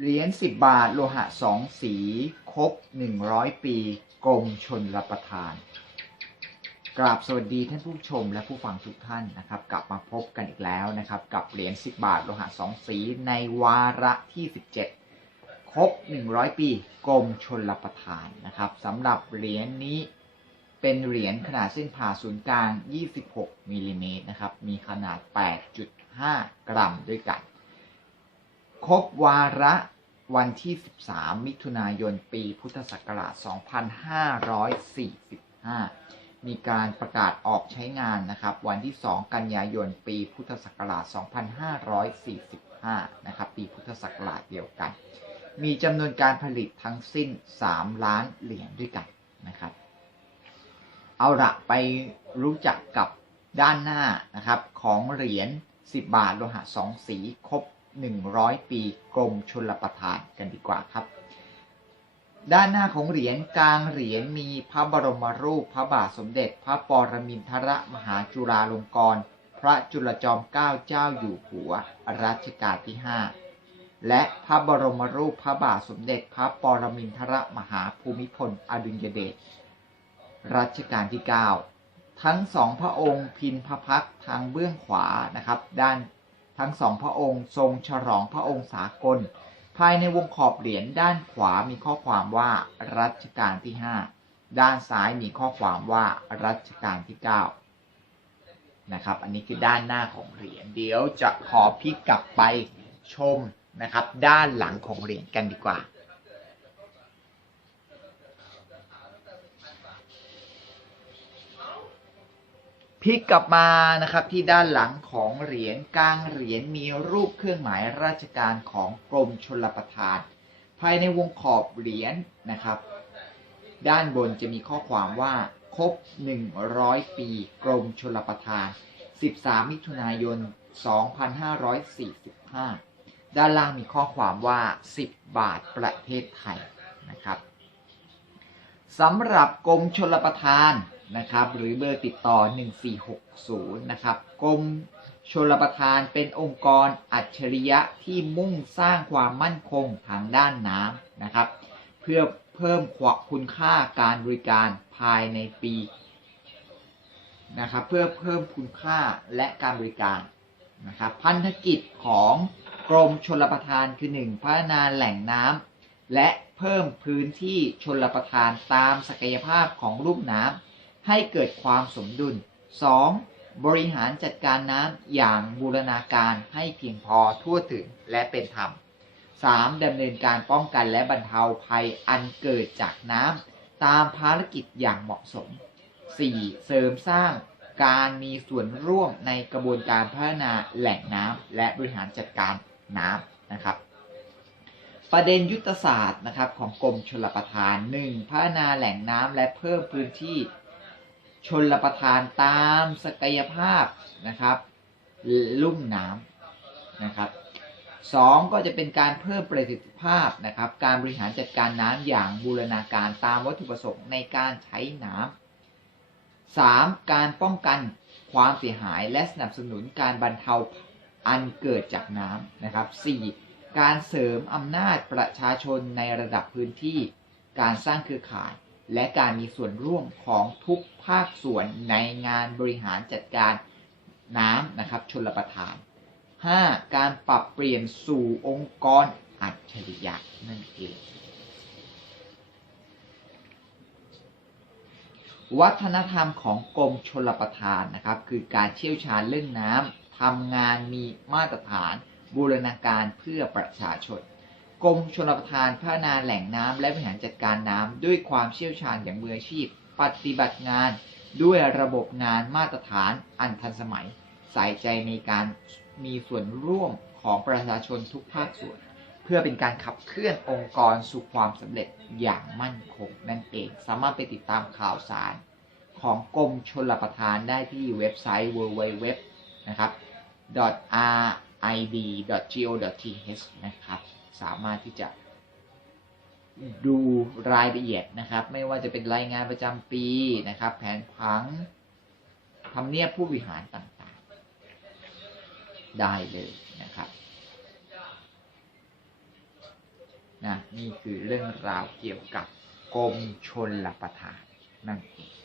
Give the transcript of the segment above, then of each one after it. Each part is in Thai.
เหรียญ10บบาทโลหะสองสีครบ100ปี กรมชนรับประทาน กราบสวัสดีท่านผู้ชมและผู้ฟังทุกท่านนะครับ กลับมาพบกันอีกแล้วนะครับ กับเหรียญ10บบาทโลหะสองสีในวาระที่17ครบ100ปี กรมชนรับประทานนะครับสำหรับเหรียญนี้เป็นเหรียญขนาดเส้นผ่าศูนย์กลาง 26มิลลิเมตรนะครับ มีขนาด 8.5 กรัมด้วยกัน ครบวาระวันที่ 13 มิถุนายน ปีพุทธศักราช 2545 มีการประกาศออกใช้งานนะครับ วันที่ 2 กันยายน ปีพุทธศักราช 2545 นะครับ ปีพุทธศักราชเดียวกัน มีจำนวนการผลิตทั้งสิ้น 3 ล้านเหรียญด้วยกันนะครับ เอาละไปรู้จักกับด้านหน้านะครับของเหรียญ 10 บาทโลหะสองสีครบ 100 ปีกรมชลประทานกันดีกว่าครับ ด้านหน้าของเหรียญกลางเหรียญมีพระบรมรูปพระบาทสมเด็จ พระปรมินทรมหาจุฬาลงกรณ์พระจุลจอมเกล้าเจ้าอยู่หัวรัชกาลที่ 5 และพระบรมรูปพระบาทสมเด็จ พระปรมินทรมหาภูมิพลอดุลยเดชรัชกาลที่ 9 ทั้งสองพระองค์พินพระพักทางเบื้องขวานะครับ ด้าน ทั้งสองพระองค์ทรงฉลองพระองค์สากล ภายในวงขอบเหรียญด้านขวามีข้อความว่ารัชกาลที่ 5 ด้านซ้ายมีข้อความว่ารัชกาลที่ 9 นะครับ อันนี้คือด้านหน้าของเหรียญเดี๋ยวจะขอพลิกกลับไปชมนะครับ ด้านหลังของเหรียญกันดีกว่า พลิกกลับมานะครับที่ด้านหลังของเหรียญกลางเหรียญมีรูปเครื่องหมายราชการของกรมชลประทาน ภายในวงขอบเหรียญนะครับ ด้านบนจะมีข้อความว่าครบ 100 ปี กรมชลประทาน 13 มิถุนายน 2545 ด้านล่างมีข้อความว่า 10 บาทประเทศไทยนะครับสำหรับกรมชลประทาน นะครับ หรือเบอร์ติดต่อ 1460 นะครับกรมชลประทานเป็นองค์กรอัจฉริยะที่มุ่งสร้างความมั่นคงทางด้านน้ำนะครับ เพื่อเพิ่มคุณค่าการบริการภายในปีนะครับ เพื่อเพิ่มคุณค่าและการบริการนะครับ พันธกิจของกรมชลประทานคือ 1. พัฒนาแหล่งน้ำและเพิ่มพื้นที่ชลประทานตามศักยภาพของรูปน้ำ ให้เกิดความสมดุล 2. บริหารจัดการน้ำอย่างบูรณาการให้เพียงพอทั่วถึงและเป็นธรรม 3. ดำเนินการป้องกันและบรรเทาภัยอันเกิดจากน้ำตามภารกิจอย่างเหมาะสม 4. เสริมสร้างการมีส่วนร่วมในกระบวนการพัฒนาแหล่งน้ำและบริหารจัดการน้ำนะครับ ประเด็นยุทธศาสตร์นะครับของกรมชลประทาน 1. พัฒนาแหล่งน้ำและเพิ่มพื้นที่ ชนรประทานตามศักยภาพนะครับลุ่มน้ำนะครับสองก็จะเป็นการเพิ่มประสิทธิภาพนะครับ การบริหารจัดการน้ำอย่างบูรณาการตามวัตถุประสงค์ในการใช้น้ำสามการป้องกันความเสียหายและสนับสนุนการบรรเทาอันเกิดจากน้ำนะครับสี่การเสริมอำนาจประชาชนในระดับพื้นที่ การสร้างเครือข่าย และการมีส่วนร่วมของทุกภาคส่วนในงานบริหารจัดการน้ำนะครับชลประทาน 5. การปรับเปลี่ยนสู่องค์กรอัจฉริยะนั่นเองวัฒนธรรมของกรมชลประทานนะครับ คือการเชี่ยวชาญเรื่องน้ำทำงานมีมาตรฐานบูรณาการเพื่อประชาชน กรมชลประทานพัฒนาแหล่งน้ำและบริหารจัดการน้ำด้วยความเชี่ยวชาญอย่างมืออาชีพ ปฏิบัติงานด้วยระบบงานมาตรฐานอันทันสมัย ใส่ใจในการมีส่วนร่วมของประชาชนทุกภาคส่วน เพื่อเป็นการขับเคลื่อนองค์กรสู่ความสำเร็จอย่างมั่นคงนั่นเอง สามารถไปติดตามข่าวสาร ของกรมชลประทานได้ที่เว็บไซต์ www นะครับ .rid.go.th นะครับ สามารถที่จะดูรายละเอียดนะครับ ไม่ว่าจะเป็นรายงานประจำปีนะครับ แผนผังทำเนียบผู้บริหารต่างๆ ได้เลยนะครับนะนี่คือเรื่องราวเกี่ยวกับกรมชนลประทานนั่นเอง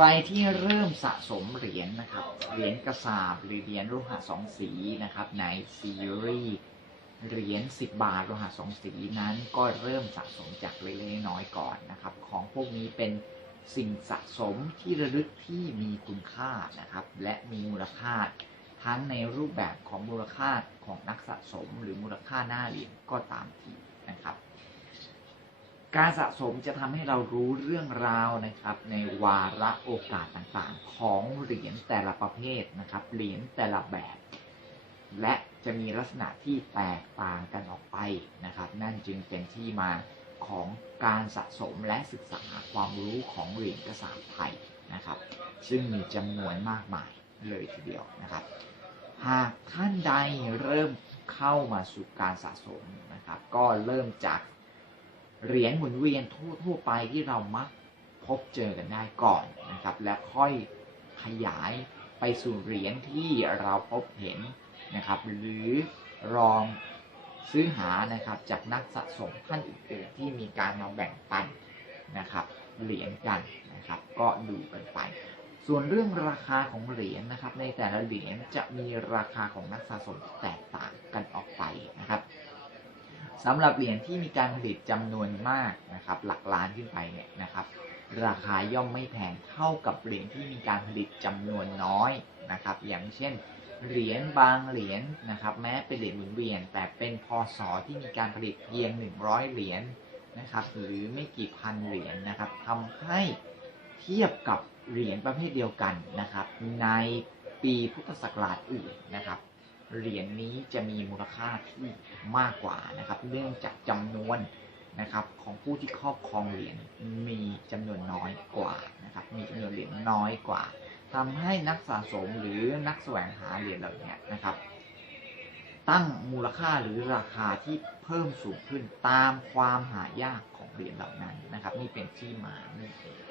รที่เริ่มสะสมเหรียญนะครับ เหรียญกระสาบหรือเหรียญโลหะสองสีนะครับในซีรีส์เหรียญ10 บาทโลหะสองสีนั้นก็เริ่มสะสมจากเล็กๆน้อยก่อนนะครับ ของพวกนี้เป็นสิ่งสะสมที่ระลึกที่มีคุณค่านะครับ และมีมูลค่า ทั้งในรูปแบบของมูลค่าของนักสะสม หรือมูลค่าหน้าเหรียญก็ตามทีนะครับ การสะสมจะทำให้เรารู้เรื่องราวนะครับ ในวาระโอกาสต่างๆ ของเหรียญแต่ละประเภทนะครับ เหรียญแต่ละแบบ และจะมีลักษณะที่แตกต่างกันออกไปนะครับ นั่นจึงเป็นที่มาของการสะสมและศึกษาความรู้ของเหรียญกระสาบไทยนะครับ ซึ่งมีจำนวนมากมายเลยทีเดียวนะครับ หากท่านใดเริ่มเข้ามาสู่การสะสมนะครับ ก็เริ่มจาก เหรียญหมุนเวียนทั่วๆไปที่เรามักพบเจอกันได้ก่อนนะครับ และค่อยขยายไปสู่เหรียญที่เราพบเห็นนะครับ หรือลองซื้อหานะครับจากนักสะสมท่านอื่นๆที่มีการมาแบ่งปันนะครับเหรียญกันนะครับ ก็ดูกันไป ส่วนเรื่องราคาของเหรียญนะครับ ในแต่ละเหรียญจะมีราคาของนักสะสมแตกต่างกันออกไปนะครับ สำหรับเหรียญที่มีการผลิตจำนวนมากนะครับ หลักล้านขึ้นไปเนี่ยนะครับ ราคาย่อมไม่แพงเท่ากับเหรียญที่มีการผลิตจำนวนน้อยนะครับ อย่างเช่นเหรียญบางเหรียญนะครับ แม้เป็นเหรียญหมุนเวียน แต่เป็นพศที่มีการผลิตเพียง 100 เหรียญนะครับ หรือไม่กี่พันเหรียญนะครับทำให้เทียบกับเหรียญประเภทเดียวกันนะครับ ในปีพุทธศักราชอื่นนะครับ เหรียญนี้จะมีมูลค่าที่มากกว่านะครับ เนื่องจากจำนวนนะครับของผู้ที่ครอบครองเหรียญมีจำนวนน้อยกว่านะครับ มีจำนวนเหรียญน้อยกว่าทำให้นักสะสมหรือนักแสวงหาเหรียญเหล่านี้นะครับ ตั้งมูลค่าหรือราคาที่เพิ่มสูงขึ้นตามความหายากของเหรียญเหล่านั้นนะครับ นี่เป็นที่มานี่เอง